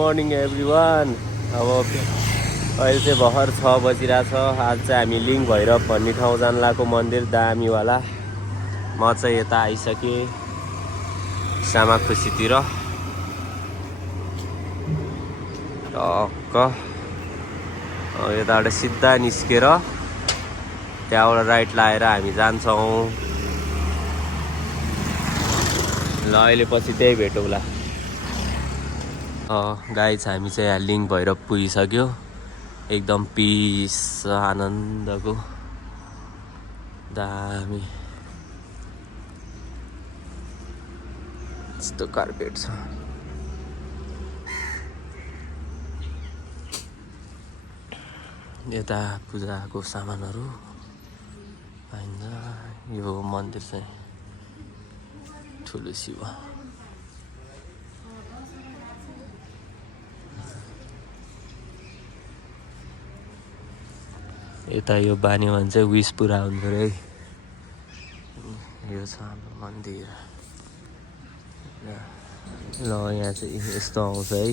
Morning everyone. अब अहिले चाहिँ भर्खर 6 बजिरहेछ। आज चाहिँ हामी लिङ्क भैरव भन्ने ठाउँ जान लागेको, मन्दिर दामीवाला। म चाहिँ यता आइसकेँ सामाखुसीतिर। टक्क यताबाट सिधा निस्केर त्यहाँबाट राइट लाएर हामी जान्छौँ। ल अहिले पछि त्यही भेटौँला। गाइज हामी चाहिँ यहाँ लिङ्क भैरव पुगिसक्यो। एकदम पिस आनन्दको दामी यस्तो कार्पेट छ। यता पूजाको सामानहरू पाइन्छ। यो मन्दिर चाहिँ ठुलो शिव। यता यो बानी भने चाहिँ विस पुरा हुन्छ रे। यो छ हाम्रो मन्दिर। ल यहाँ चाहिँ यस्तो आउँछ है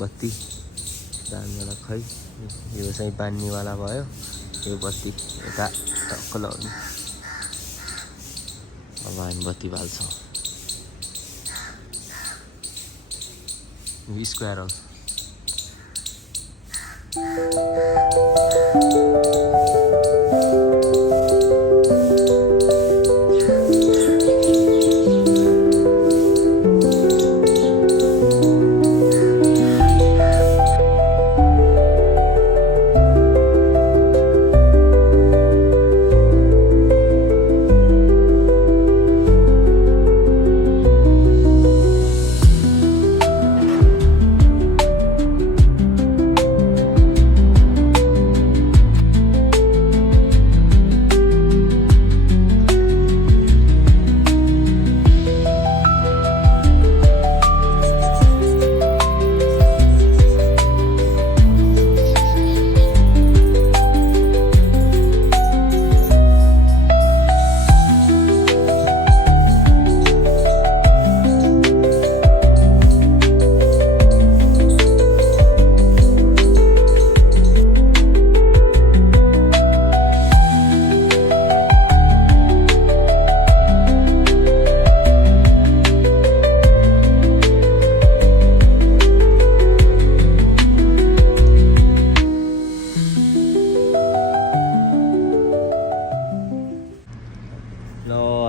बत्ती दानवाला। खै यो चाहिँ बान्नेवाला भयो। यो बत्ती यता टक्क लाउने। अब हामी बत्ती बाल्छौँ। स्क्वायर हाउस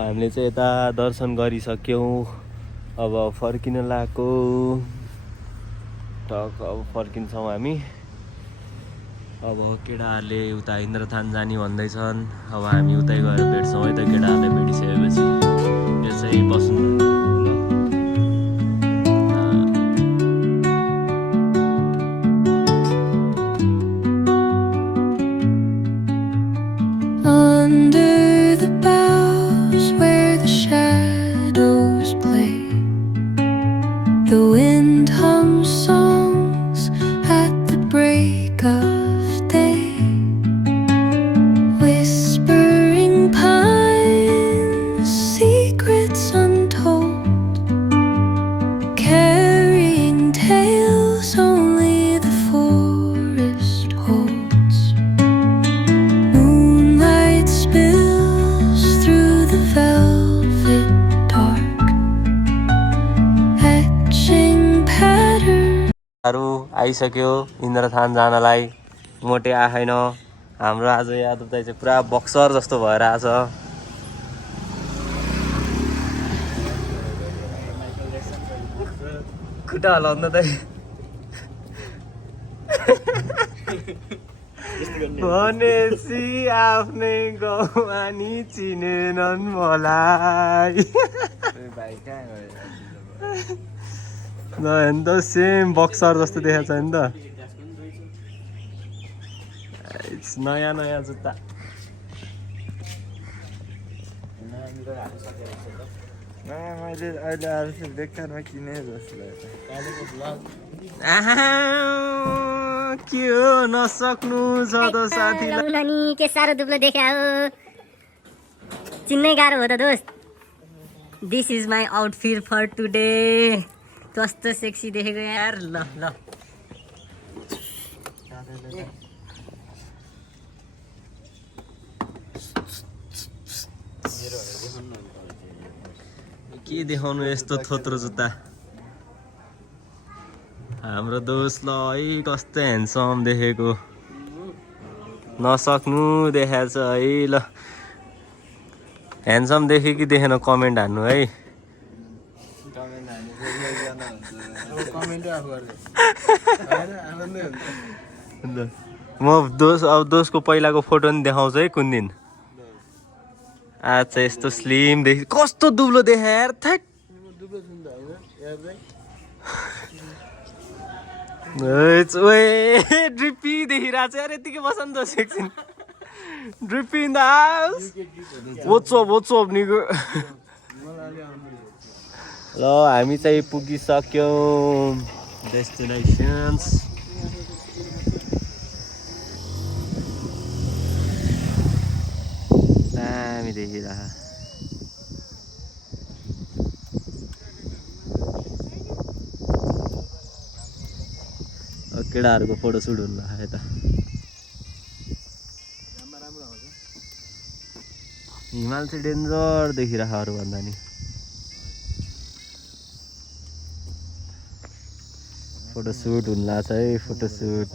हामीले चाहिँ यता दर्शन गरिसक्यौँ। अब फर्किन लागेको। टक अब फर्किन्छौँ हामी। अब केटाहरूले उता इन्द्रथान जाने भन्दैछन्। अब हामी उतै गएर भेट्छौँ है त। केटाहरूले भेटिसकेपछि यो चाहिँ बस्नु। आइसक्यो इन्द्रथान जानलाई। मोटे आएन हाम्रो। आज यादव दाइ चाहिँ पुरा बक्सर जस्तो भएर आछ। खुट्टा हलाउनु दाइ भनेपछि आफ्नै गाउँमा चिनेनन् मलाई। ल हेर्नु त सेम बक्सर जस्तो देखाएको छ नि त। नयाँ नयाँ जुत्ता। मैले अहिले आएर बेकारमा किने जस्तो के हो नसक्नु छ त साथीलाई। के साह्रो दुब्लो देखा हो। चिन्नै गाह्रो हो त दोस्त। This is my outfit for today. कस्तो सेक्सी देखेको यार ल ल के देखाउनु यस्तो थोत्रो जुत्ता हाम्रो दोस्तलाई है कस्तो ह्यान्डसम देखेको नसक्नु देखाएको छ है ल ह्यान्डसम देख्यो कि देखेन कमेन्ट हान्नु है म दोस्तको पहिलाको फोटो नि देखाउँछु है कुन दिन आज चाहिँ यस्तो स्लिम देखि कस्तो दुब्लो देखा यार थैट ड्रिपी देखिरहेको छ यार यतिकै बस नि त एकछिन ड्रिपी इन द हाउस व्हाट्सअप निको ल हामी चाहिँ पुगिसक्यौँ डेस्टिनेसन्स दामी देखिरह केटाहरूको फोटोसुट हुनु यता हिमाल चाहिँ डेन्जर देखिरह अरूभन्दा नि फोटोसुट हुनु लाग्छ है photoshoot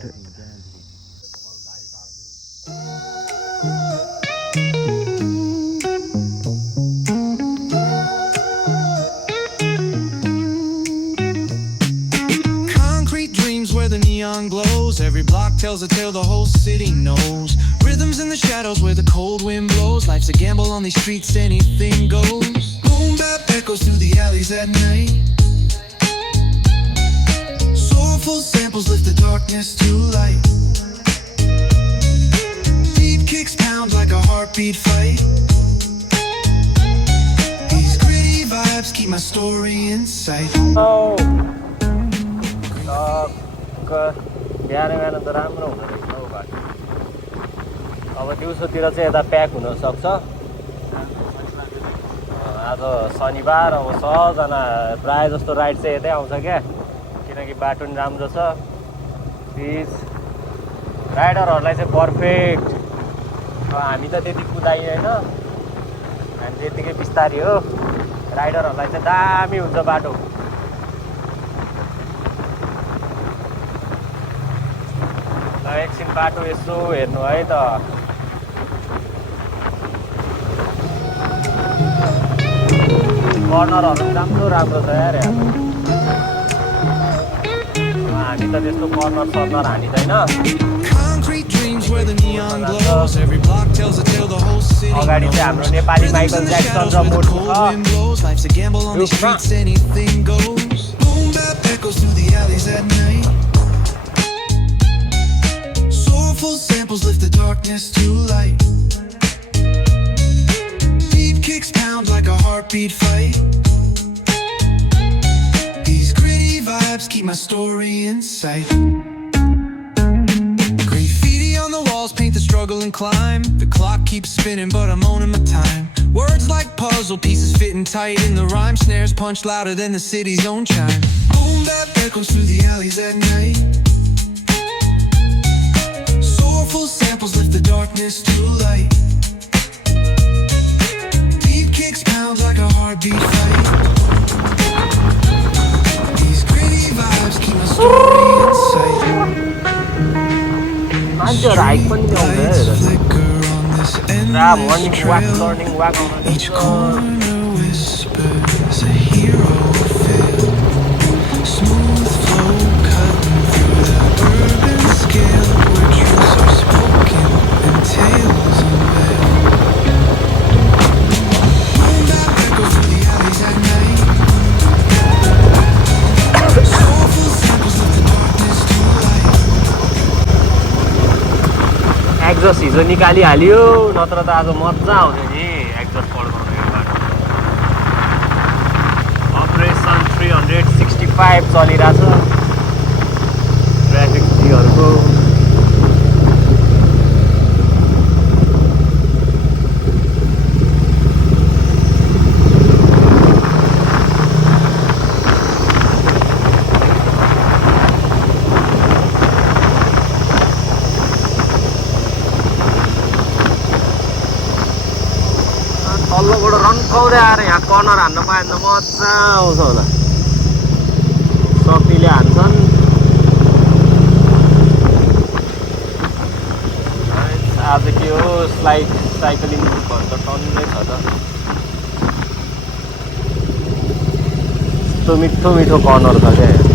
Glows. Every block tells a tale the whole city knows. Rhythms in the shadows where the cold wind blows. Life's a gamble on these streets, anything goes. Boom bap echoes through the alleys at night. Soulful samples lift the darkness to light. Deep kicks pound like a heartbeat fight. These gritty vibes keep my story in sight. Oh. बिहान बिहान त राम्रो हुँदो रहेछ हौ बाटो अब दिउँसोतिर चाहिँ यता प्याक हुनसक्छ आज शनिबार अब सबजना प्रायः जस्तो राइड चाहिँ यतै आउँछ क्या किनकि बाटो पनि राम्रो छ प्लिज राइडरहरूलाई चाहिँ पर्फेक्ट हामी त त्यति कुदाइँदैन हामी त्यतिकै बिस्तारी हो राइडरहरूलाई चाहिँ दामी हुन्छ बाटो एकछिन बाटो यसो हेर्नु है त कर्नरहरू राम्रो राम्रो छ यार हामी त त्यस्तो कर्नर सर्नर हानिँदैन अगाडि चाहिँ हाम्रो नेपाली माइकल ज्याक्सन र मोटु छ Full samples lift the darkness to light. Deep kicks pound like a heartbeat fight. These gritty vibes keep my story in sight. Graffiti on the walls paint the struggle and climb. The clock keeps spinning but I'm owning my time. Words like puzzle pieces fitting tight in the rhyme. Snares punch louder than the city's own chime. Boom bap echoes through the alleys at night. Full samples lift the darkness to light. Deep kicks pound like a heartbeat fight. These gritty vibes keep my story in sight. Lights flicker on this endless trail. Each corner whispers a hero feel. Smooth flow cutting through the urban scale. Truths are spoken and tales unveiled. Boom bap echoes through the alleys at night. Soulful samples of the darkness to light. Exhaust हिजो निकालिहाल्यो नत्र त आज मजा आउँथ्यो नि exhaust पड्काउनु यो बाटो operation 365 चलिरहेछ ट्राफिक पुलिसहरूको लगाउँदै आएर यहाँ कर्नर हान्न पायो भने त मजा आउँछ होला शक्तिले हान्छन् आज के हो स्लाइड साइक्लिङ ग्रुपहरू त टन्नै छ त यस्तो मिठो मिठो कर्नर छ क्या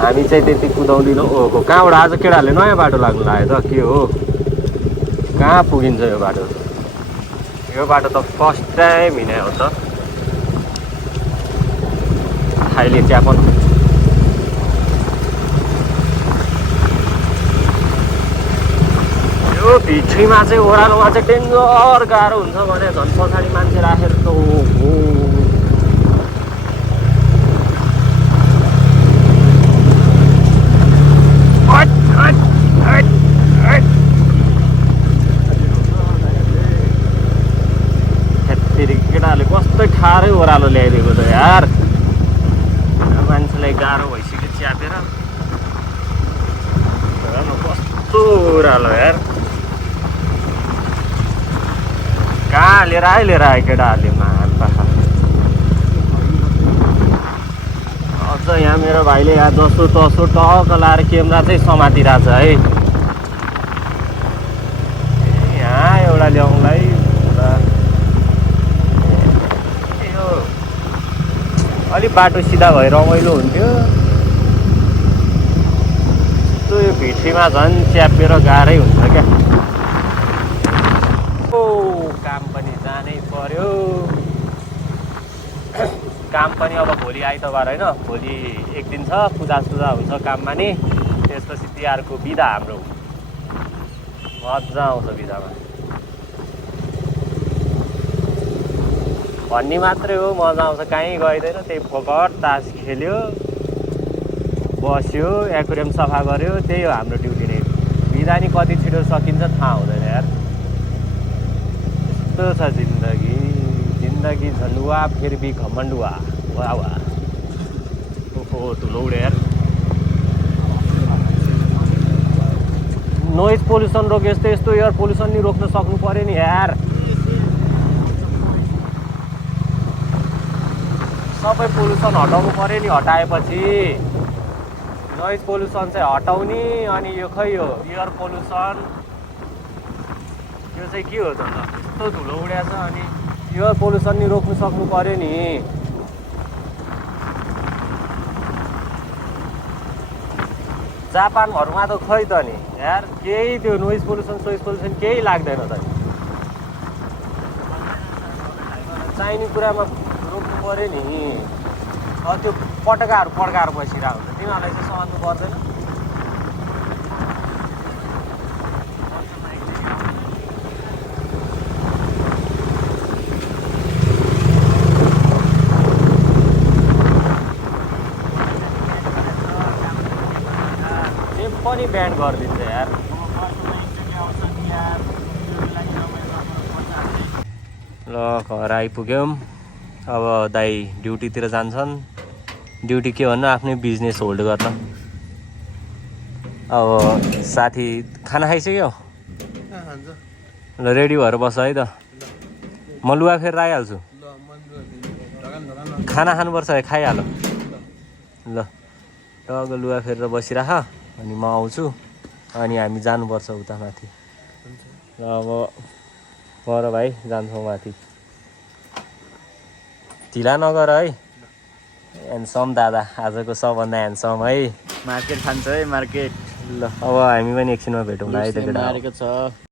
हामी चाहिँ त्यति कुदाउँदिनौँ ओहो कहाँबाट आज केटाहरूले नयाँ बाटो लाग्नु लाग्यो त के हो कहाँ पुगिन्छ यो बाटो त फर्स्ट टाइम हिँडे हो त अहिले चियापन यो भित्रीमा चाहिँ ओह्रालोमा चाहिँ डेन्जर गाह्रो हुन्छ भने झन् पछाडि मान्छे राखेर त ओहो केटाहरूले कस्तो ठारै ओह्रालो ल्याइदिएको त यार मान्छेलाई गाह्रो भइसक्यो च्यापेर कस्तो ओह्रालो यार कहाँ लिएर आयो केटाहरूले महान पाखा अझ यहाँ मेरो भाइले यहाँ जसो तसो टक्क लाएर क्यामेरा चाहिँ समातिरहेछ है यहाँ एउटा ल्याउँलाई अलिक बाटो सिधा भए रमाइलो हुन्थ्यो त्यो यो भित्रीमा झन् च्यापेर गाह्रै हुन्छ क्या ओ काम पनि जानै पर्यो काम पनि अब भोलि आइतबार होइन भोलि एक दिन छ पूजा हुन्छ काममा नि त्यसपछि तिहारको बिदा हाम्रो मजा आउँछ बिदामा भन्ने मात्रै हो मजा आउँछ कहीँ गइँदैन त्यही फोकट तास खेल्यो बस्यो एक्वेरियम सफा गर्यो त्यही हो हाम्रो ड्युटी नै बिदा नि कति छिटो सकिन्छ थाहा हुँदैन यार यस्तो छ जिन्दगी झन्डुवा फेरि बि घमण्डुवा वा वा ओहो ठुलो यार नोइज पोल्युसन रोक्यो यस्तो एयर पोल्युसन नि रोक्न सक्नु पर्यो नि यार सबै पोल्युसन हटाउनु पर्यो नि हटाएपछि नोइज पोल्युसन चाहिँ हटाउने अनि यो खै यो एयर पोल्युसन यो चाहिँ के हो त यस्तो धुलो उड्या छ अनि एयर पोल्युसन नि रोक्नु सक्नु पर्यो नि जापानहरूमा त खै त नि यार केही त्यो नोइज पोल्युसन केही लाग्दैन त चाहिने कुरामा रोक्नु पर्यो नि त्यो पड्काएर बसिरहेको हुन्छ तिनीहरूलाई चाहिँ सहनु पर्दैन पनि ब्यान्ड गरिदिन्छ यार ल घर आइपुग्यौँ अब दाइ ड्युटीतिर जान्छन् ड्युटी के भन्नु आफ्नै बिजनेस होल्ड गर्न अब साथी खाना खाइसक्यो ल रेडी भएर बस है त म लुगा फेरि आइहाल्छु खाना खानुपर्छ है, खाइहाल ल। टग लुगा फेरेर बसिराख, अनि म आउँछु, अनि हामी जानुपर्छ उता माथि। र अब पर भाइ जान्छौँ माथि। ढिला नगर है। ह्यान्डसम दादा, आजको सबभन्दा ह्यान्डसम है। मार्केट खान्छ है मार्केट। ल अब हामी पनि एकछिनमा भेटौँला है, त्यो केटा मारेको छ।